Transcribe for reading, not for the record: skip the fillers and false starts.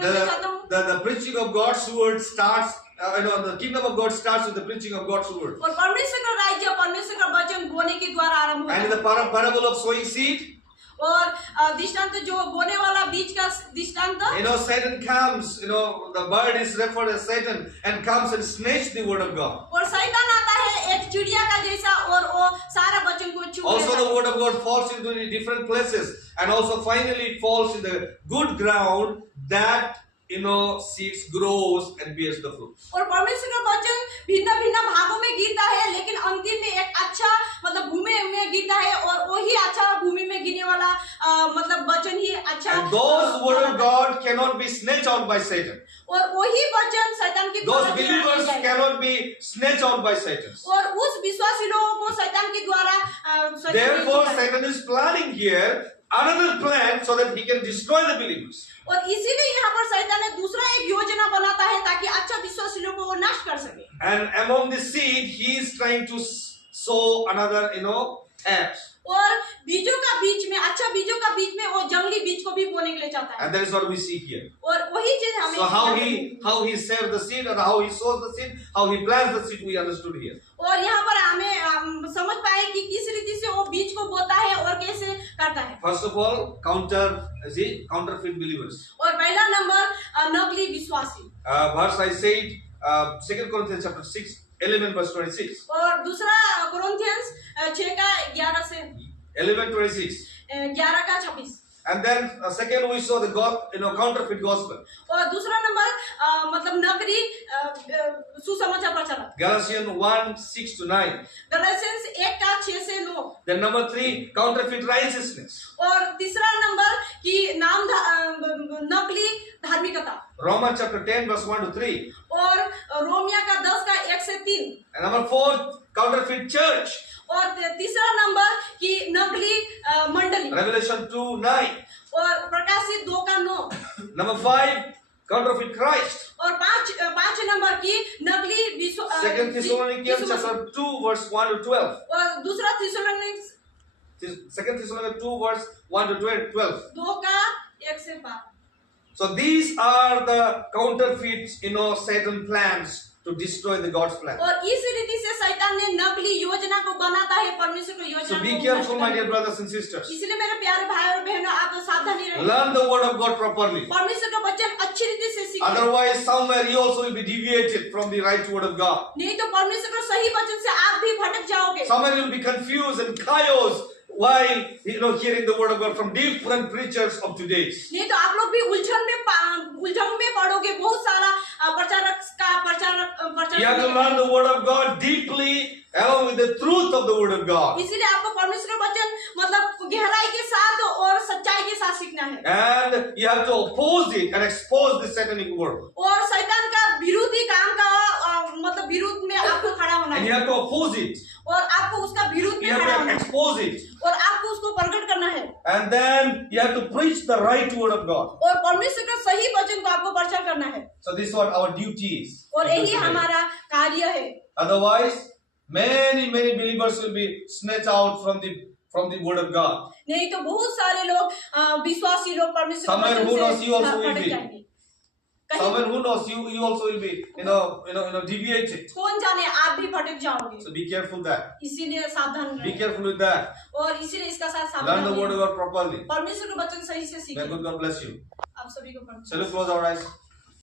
बोलना चाहता हूँ। The preaching of God's word starts, the kingdom of God starts with the preaching of God's word. और परमेश्वर का राज्य परमेश्वर का वचन बोने के द्वारा आरंभ होता And in है। the parable of sowing seed, और दृष्टांत जो बोने वाला बीज का दृष्टांत, Satan comes, the bird is referred as Satan, and comes and snatch the word of God. और शैतान आता है एक चिड़िया का जैसा और वो सारा वचन को छू Also लेता the है। word of God falls into different places, and also finally it falls in the good ground that seeds grows and bears the fruit. और परमेश्वर का वचन भिन्न भिन्न भागों में गिरता है, लेकिन अंतिम में एक अच्छा मतलब भूमि में गिरता है, और वही अच्छा भूमि में गिरने वाला मतलब वचन ही अच्छा। And those word of God cannot be snatched out by Satan. और वही वचन शैतान की Those believers cannot be snatched out by Satan. और उस विश्वासी लोगों को शैतान के द्वारा Therefore, Satan is planning here another plan so that he can destroy the believers. और इसीलिए यहाँ पर शैतान ने दूसरा एक योजना बनाता है ताकि अच्छा विश्वासी लोगों को वो नष्ट कर सके। And among the seed, he is trying to sow another, tares. और बीजों का बीच में, अच्छा बीजों का बीच में वो जंगली बीज को भी बोने के लिए चाहता है। And that is what we see here. और वही चीज हमें So how he saves the seed, and how he sows the seed, how he plants the seed, we understood here. और यहाँ पर हमें समझ पाए कि किस रीति से वो बीज को बोता है और कैसे करता है। First of all, counterfeit believers. और पहला नंबर नकली विश्वासी। Verse I said, 2 Corinthians chapter 6, 11 verse 26. और दूसरा कोरिन्थियंस 6 का 11 से 11:26. 11 का 26। And then second we saw the counterfeit gospel. और दूसरा नंबर मतलब नकली सुसमाचार प्रचारक। Galatians 1:6-9. गलातियंस 1 का 6 से 9। Then number 3, counterfeit righteousness. और तीसरा नंबर की नाम नकली धार्मिकता। Romans chapter 10 verse 1-3. और रोमिया का 10 का 1 से 3। And number 4, counterfeit church. और तीसरा नंबर की नकली मंडली। Revelation 2:9. और प्रकाशित 2 का 9। Number 5, counterfeit Christ. और पांच नंबर की नकली विश्व। 2 Thessalonians chapter 2 verse 1-12. और दूसरा थिस्सलुनीक 2 Thessalonians 2 verse 1-12. 2 का 1 से 5। So these are the counterfeits, Satan plans to destroy the God's plan. और इस रीति से शैतान ने नकली योजना को बनाता है परमेश्वर की योजना। So be careful, my dear brothers and sisters. इसलिए मेरे प्यारे भाई और बहनों, आप सावधानी रहिए। Learn the word of God properly. परमेश्वर का वचन अच्छी रीति से सीखिए। Otherwise, somewhere you also will be deviated from the right word of God. नहीं तो परमेश्वर के सही वचन से आप भी भटक जाओगे। Somewhere you will be confused and chaos while hearing the word of God from different preachers of today. नहीं तो आप लोग भी उलझन में पड़ोगे। बहुत सारा प्रचारक You have to learn the word of God deeply along with the truth of the word of God. इसीलिए आपको परमेश्वर का वचन मतलब गहराई के साथ और सच्चाई के साथ सीखना है। And you have to oppose it and expose the satanic word. और शैतान का विरोधी काम का मतलब विरोध में आपको खड़ा होना And है। you have to oppose it. और आपको उसका विरोध में You खड़ा have होना to है। expose it. और आपको उसको प्रकट करना है। And then you have to preach the right word of God. और परमेश्वर का सही वचन को आपको प्रचार करना है। So this is what our duty is. और यही हमारा कार्य है। Otherwise, many believers will be snatched out from the word of God. नहीं तो बहुत सारे लोग विश्वासी लोग परमेश्वर Someone who knows you also will भटक be. जाएंगे। Someone who knows you also will be, deviated. कौन जाने आप भी भटक जाओगे। So be careful that. इसीलिए सावधान Be रहें। careful with that. और इसीलिए इसका साथ Learn सावधान the word of रहें। God properly. परमेश्वर का वचन सही से May सीखें। good God bless you. आप सभी को Shall we close our eyes?